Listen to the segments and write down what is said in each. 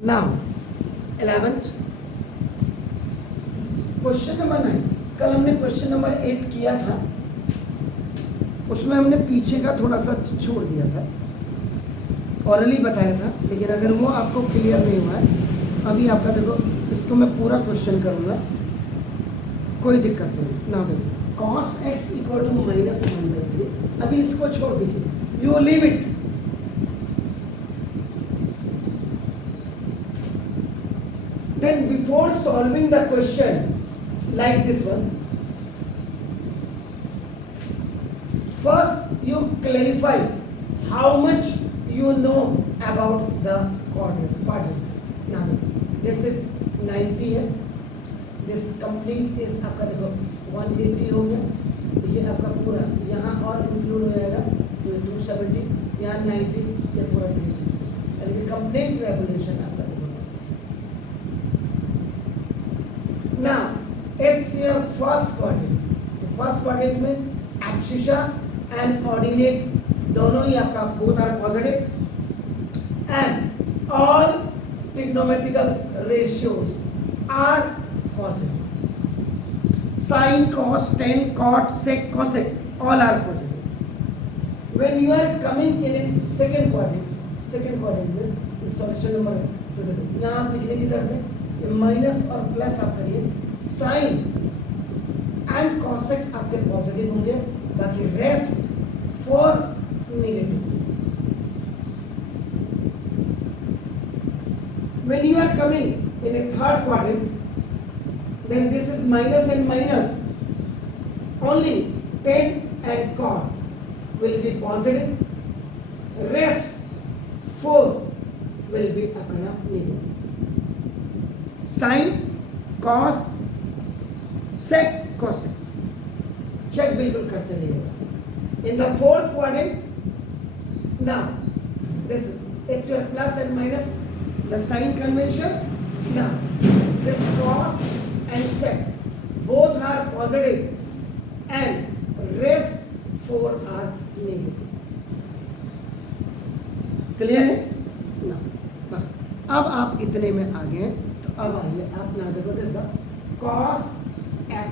Now 11th question number 9। कल हमने question number 8 किया था, उसमें हमने पीछे का थोड़ा सा छोड़ दिया था, ऑरली बताया था, लेकिन अगर वो आपको क्लियर नहीं हुआ है, अभी आपका देखो इसको मैं पूरा क्वेश्चन करूँगा, कोई दिक्कत नहीं। ना देखो cos x इक्वल टू -1/3, अभी इसको छोड़ दीजिए, you leave it. Then before solving the question like this one, first you clarify how much you know about the quadrant. Now this is 90 है, this complete is आपका देखो 180 हो गया, ये आपका पूरा यहाँ और इंक्लूड हो जाएगा तो 270, यहाँ 90, ये पूरा 360, यानी कि कंप्लीट रेवोल्यूशन आपका देखो। Now it's your first quadrant, first quadrant में एब्सिसा एंड ऑर्डिनेट दोनों ही आपका both are positive and all trigonometrical ratios are positive. Sine cos tan cot sec cosec all are positive. When you are coming in a second quadrant में solution number, तो देखो यहाँ आप लिखने की तरफ है ये माइनस और प्लस आप करिए, साइन एंड कॉसेक आपके पॉजिटिव होंगे, बाकी rest for negative. When you are coming in a third quadrant, then this is minus and minus. Only 10 and cot will be positive. Rest 4 will be apna negative. Sin, cos, sec, cosec. Check बिल्कुल करते रहिएगा। In the fourth quadrant, now this is it's your plus and minus, the sign convention. Now this cos and sec both are positive and rest 4 are negative. Clear है ना? बस अब आप इतने में आ गए, तो अब आइए आप ना देखो this cos x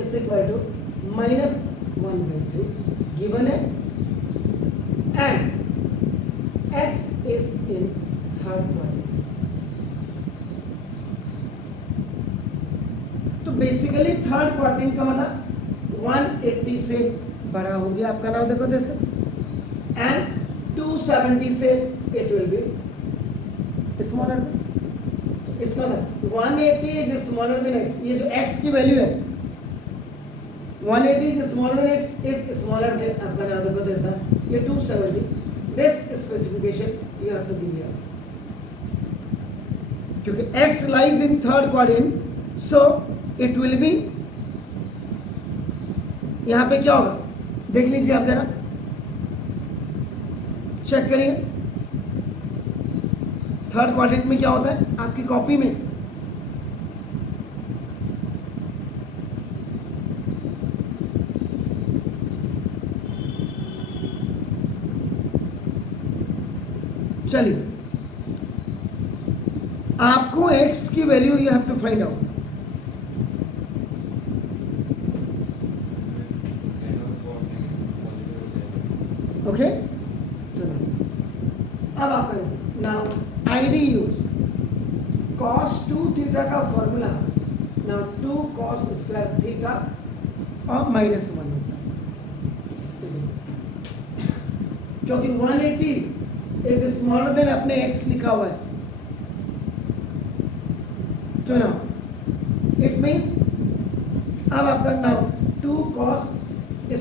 is equal to -1/3 given है and x is in third quadrant. तो बेसिकली थर्ड क्वाड्रेंट का मतलब 180 से बड़ा हो गया आपका, नाम देखो जैसे, एंड 270 से it will be smaller than, तो इसका मतलब 180 इज स्मॉलर देन x, ये जो x की वैल्यू है 180 is smaller than x is smaller than आपका नाम देखो जैसा ये 270, this specification you have to give here, क्योंकि x lies in third quadrant, so it will be, यहां पे क्या होगा देख लीजिए आप जरा, चेक करिए थर्ड क्वाड्रेंट में क्या होता है आपकी कॉपी में, चलिए आपको x की value you have to find out. Okay, अब आप करें now ID use cos 2 theta का formula, now 2 cos square theta और -1 होता है, क्योंकि 180 इज स्मॉलर देन अपने x लिखा हुआ है, तो नाउ इट मीन्स अब आपका नाउ 2 cos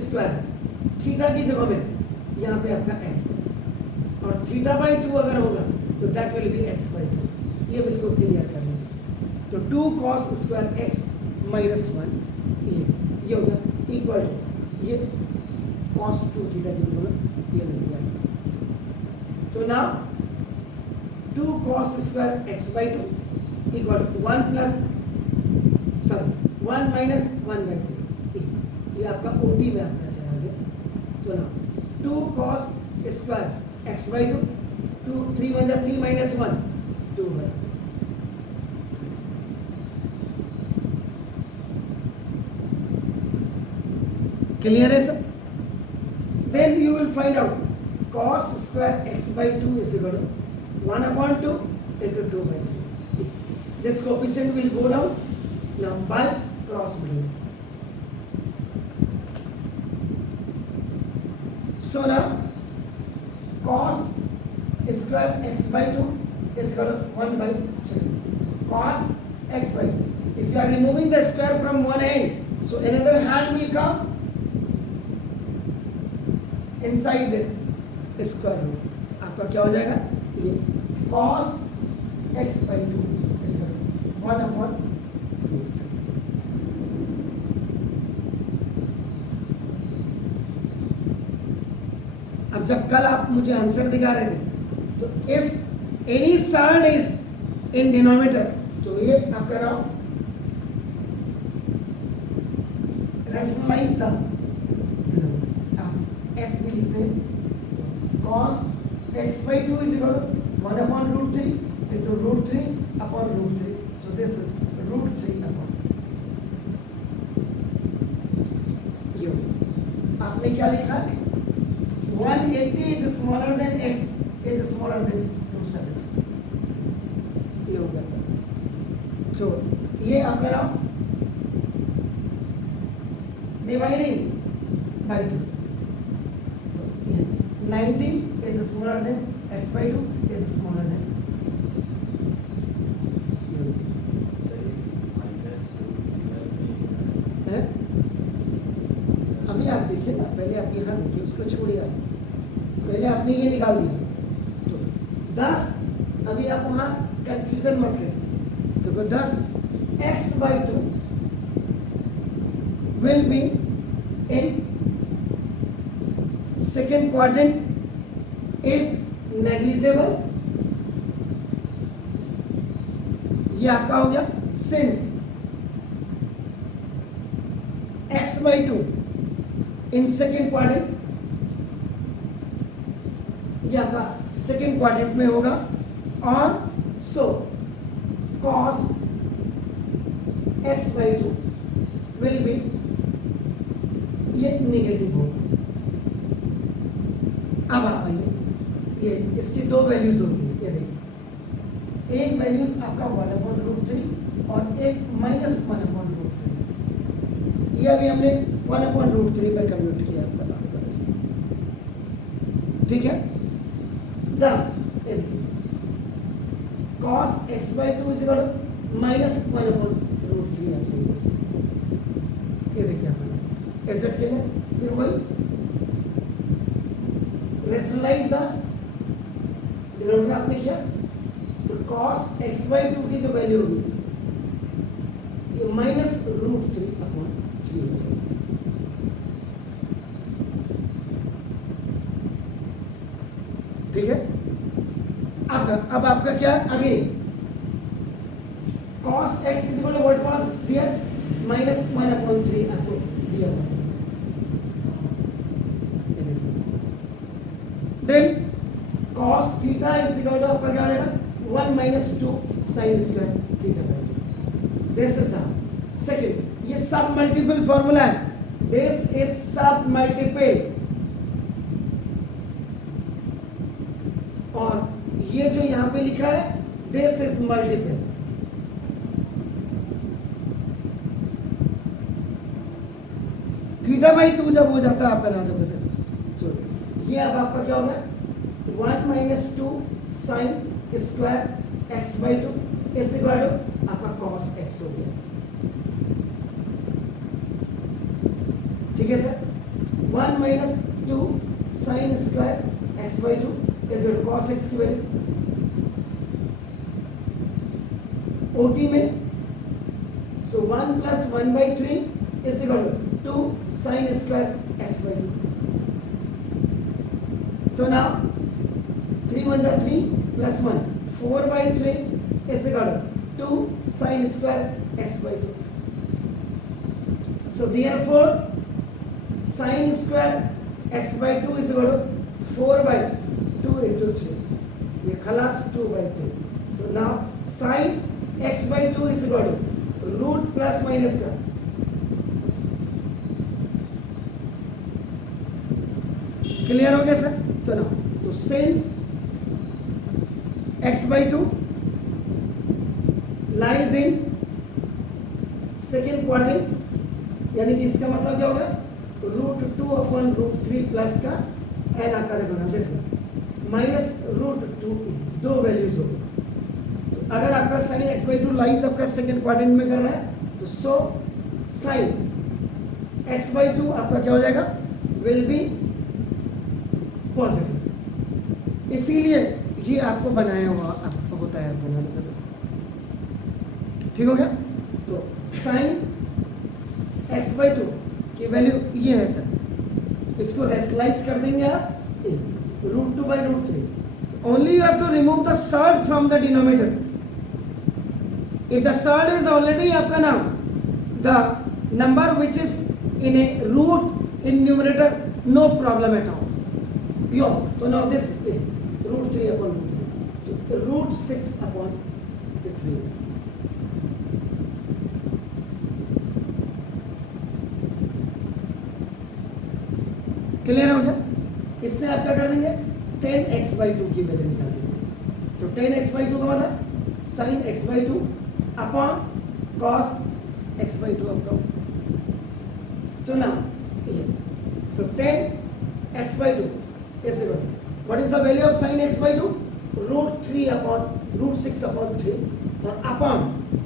स्क्वायर थीटा की जगह में यहाँ पे आपका x है, और थीटा बाई 2 अगर होगा तो that will be x by 2, ये बिल्कुल क्लियर कर लीजिए। तो 2 cos स्क्वायर x -1 ये हो गया इक्वल टू ये cos 2 थीटा की जगह ये लग गया, तो now 2 cos square x by 2 equal to 1 minus 1/3, ये आपका OT में आपका चला गया, तो now 2 cos square x by 2, 2 3 1 जा 3 -1, 2/2. Clear है sir? Then you will find out cos square x by 2 is equal to 1/2 into 2/3. This coefficient will go down now by cross multiplying. So now cos square x by 2 is equal to 1/3. Cos x by 2. If you are removing the square from one end, so another hand will come inside this square root. आपका क्या हो जाएगा? ये cos x by 2 is equal to 1/3. अब जब कल आप मुझे आंसर दिखा रहे थे तो if any surd is in denominator, तो ये आपका नाम रैशनलाइज द एस भी लिखते हैं cos x by 2 is equal to 1/√3 into √3/√3. So this is √3/. ये आपने क्या लिखा? 180 is smaller than x is smaller than 270. ये हो गया. तो ये आपका नाम dividing by 2. 90 is smaller than x by 2 is smaller than. है? अभी आप देखिए ना, पहले आप यहाँ देखिए, उसको छोड़िए आप. पहले आपने ये निकाल दिया तो 10. अभी आप वहाँ कंफ्यूजन मत करें. तो 10 x by 2 will be in second quadrant is negligible. ये आपका हो गया since x by 2 in second quadrant, ये आपका सेकेंड क्वाड्रेंट में होगा और सो cos x by 2 will be, ये नेगेटिव होगा. अब आप आइए, ये इसकी दो वैल्यूज होती है. ये देखिए, एक वैल्यूज आपका 1/√3 और एक -1/√3. ये अभी हमने 1/√3 पे कम्प्यूट किया आपका नाम से. ठीक है. 10 cos x by 2 is equal to -1/√3. ये देखिए आपने एसेट के लिए फिर वही रेशनलाइज द डिनोमिनेटर आपने किया. तो cos x by 2 की जो वैल्यू होगी ये -√3/3 हो जाएगी. ठीक है. अब आपका क्या है? Again cos x is equal to what was there? -1/3 आपको दिया हुआ. Then cos theta is equal to आपका क्या आ जाएगा? 1 - 2 sin square theta. This is the second. ये सब मल्टीपल फॉर्मूला है. This is सब मल्टीपल. और ये जो यहां पे लिखा है this is multiple. Theta by 2 जब हो जाता है आपका ना, तो ये अब आपका क्या हो गया? 1 - 2 sin स्क्वायर x by 2 इस इक्वल टू आपका cos x हो गया. ठीक है sir. 1 - 2 sin square x by 2 is equal to cos x की वैल्यू. OT में so 1 plus 1/3 is equal to 2 sin square x by 2. तो now 3 1 जा 3 plus 1 4/3 is equal to 2 sin square x by 2. So therefore sin square x by 2 is equal to 4/2 into 3. ये खलास 2/3. तो now sine x by two is equal to root plus minus का clear हो गया sir. तो ना तो since x by two lies in second quadrant, यानी कि इसका मतलब क्या होगा root two upon root three plus का एन आकार बना जैसे माइनस रूट टू, दो वैल्यूज हो गई। तो अगर आपका sine x by two lies आपका सेकेंड क्वाड्रेंट में कर रहा है तो so sine x by two आपका क्या हो जाएगा विल बी पॉजिटिव। इसीलिए ये आपको बनाया हुआ आपको होता है बनाने का। ठीक हो गया। तो साइन एक्स बाई टू की वैल्यू ये है सर, इसको रेशनलाइज कर देंगे आप root two by root three. Only you have to remove the surd from the denominator. If the surd is already आपका नाम the number which is in a root in numerator, no problem at all. Yo तो now this root three upon root three, तो root six upon three. Clear हो गया। इससे आप क्या कर देंगे 10x बाई टू की वैल्यू निकाल दीजिए। तो 10x बाई टू का मतलब sine x by two upon cos x by two आपका। तो ना तो 10x बाई टू ऐसे करो। What is the value of sine x by two root three upon root six upon three और upon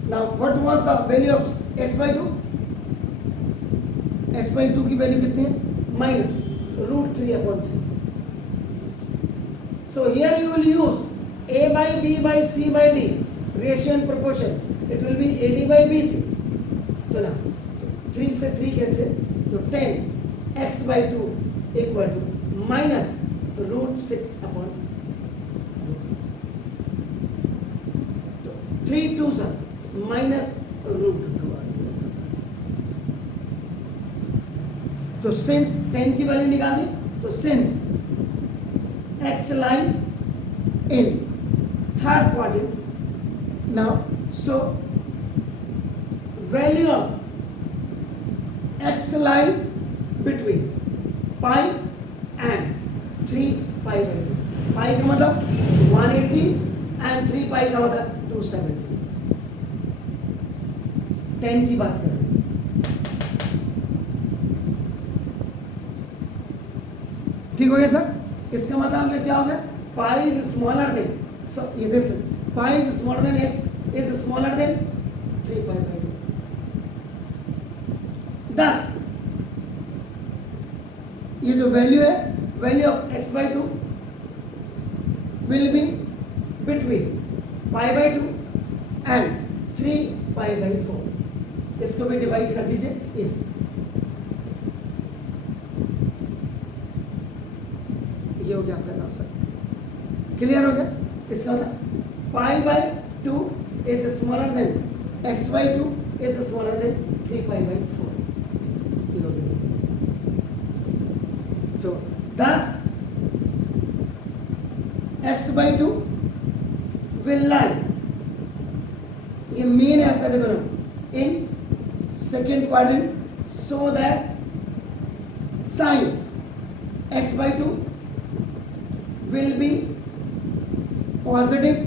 now what was the value of x by two, x by two की value कितनी है minus root three upon three. So here you will use a by b by c by d ratio and proportion. It will be ad by bc. तो ना तो 3 से 3 cancel, तो 10x by 2 equal to minus root six upon तो 3 2 सा minus root two. तो since 10 की वैल्यू निकाल दी, तो since x lies in third quadrant, now so value of x lies between pi and 3 pi by 2। pi का मतलब 180 and 3 pi का मतलब 270। 10 की बात कर रहे हैं। ठीक हो गया सर। इसका मतलब क्या हो गया पाई इज स्मॉलर देन, सो ये this pi is smaller then x is smaller then 3 pi by 2। 10 ये जो वैल्यू है value of x by two will be between pi by two and 3 pi by 4। इसको भी डिवाइड कर दीजिए। ये हो गया आपका आंसर। क्लियर हो गया। इसका मतलब pi by two is smaller then x by two is smaller then 3 pi by 4। ये हो गया। तो 10 x by two will lie, ये मेन है आपका देखो ना इन second quadrant, so that sine x by to will be positive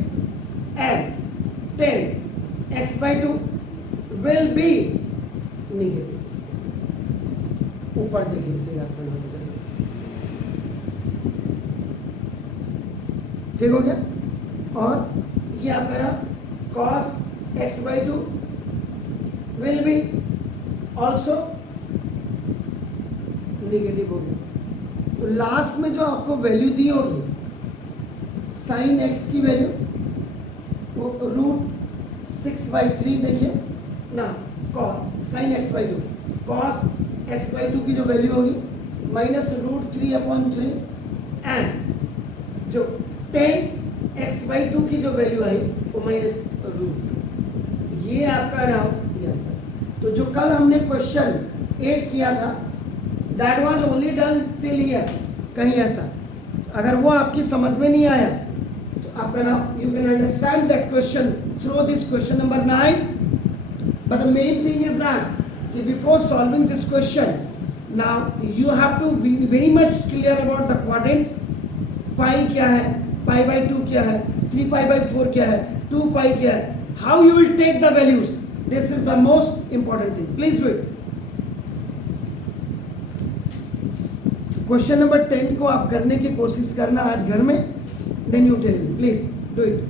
and 10 x by 2 will be negative। ऊपर देख लीजिए आप। ठीक हो गया। और ये आपका ना cos x by 2 will be also negative हो गया। तो लास्ट में जो आपको वैल्यू दी होगी साइन एक्स की वैल्यू वो रूट सिक्स बाई थ्री देखिए ना, sine x by two cos x by two की जो वैल्यू होगी minus root three upon three and जो 10 एक्स बाई टू की जो वैल्यू आई वो माइनस रूट टू। ये आपका नाम ये आंसर। तो जो कल हमने क्वेश्चन 8 किया था that was only done till here. कहीं ऐसा अगर वो आपकी समझ में नहीं आया तो आपका now you can understand that question through this question number 9. But the main thing is that before solving this question, now you have to be very much clear about the quadrants. Pi क्या है, pi by 2 क्या है, 3 pi by 4 क्या है, 2 pi क्या है, how you will take the values. This is the most important thing. Please do it. Question number 10 को आप करने की कोशिश करना आज घर में, then you tell me. Please do it.